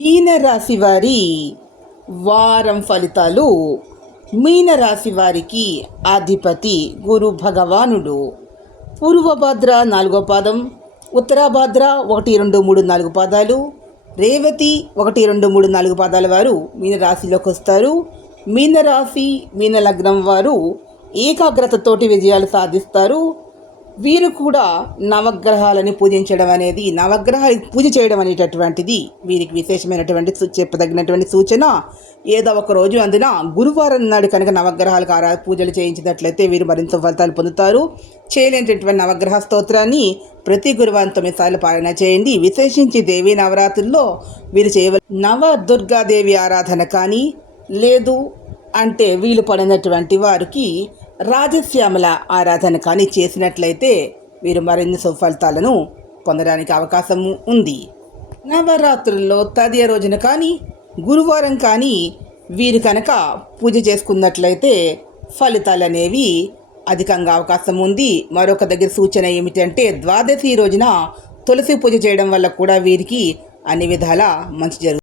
మీనరాశి వారి వారం ఫలితాలు. మీనరాశి వారికి అధిపతి గురు భగవానుడు. పూర్వభద్ర 4వ పాదం, ఉత్తరాభద్ర 1, 2, 3, 4 పాదాలు, రేవతి 1, 2, 3, 4 పాదాల వారు మీనరాశిలోకి వస్తారు. మీనరాశి మీన లగ్నం వారు ఏకాగ్రతతోటి విజయాలు సాధిస్తారు. వీరు కూడా నవగ్రహాలని పూజించడం అనేది, నవగ్రహాలకు పూజ చేయడం అనేటటువంటిది వీరికి విశేషమైనటువంటి చెప్పదగినటువంటి సూచన. ఏదో ఒక రోజు అందున గురువారం నాడు కనుక నవగ్రహాలకు పూజలు చేయించినట్లయితే వీరు మరింత ఫలితాలు పొందుతారు. చేయలేనటువంటి నవగ్రహ స్తోత్రాన్ని ప్రతి గురువారం 9 సార్లు పాలన చేయండి. విశేషించి దేవీ నవరాత్రుల్లో వీరు చేయవలసిన నవ దుర్గాదేవి ఆరాధన కానీ, లేదు అంటే వీలు పడినటువంటి వారికి రాజశ్యామల ఆరాధన కానీ చేసినట్లయితే వీరు మరిన్ని సుఫలితాలను పొందడానికి అవకాశం ఉంది. నవరాత్రుల్లో తదియ రోజున కానీ, గురువారం కానీ వీరు కనుక పూజ చేసుకున్నట్లయితే ఫలితాలు అనేవి అధికంగా అవకాశం ఉంది. మరొక దగ్గర సూచన ఏమిటంటే, ద్వాదశి రోజున తులసి పూజ చేయడం వల్ల కూడా వీరికి అన్ని విధాల మంచి జరుగుతుంది.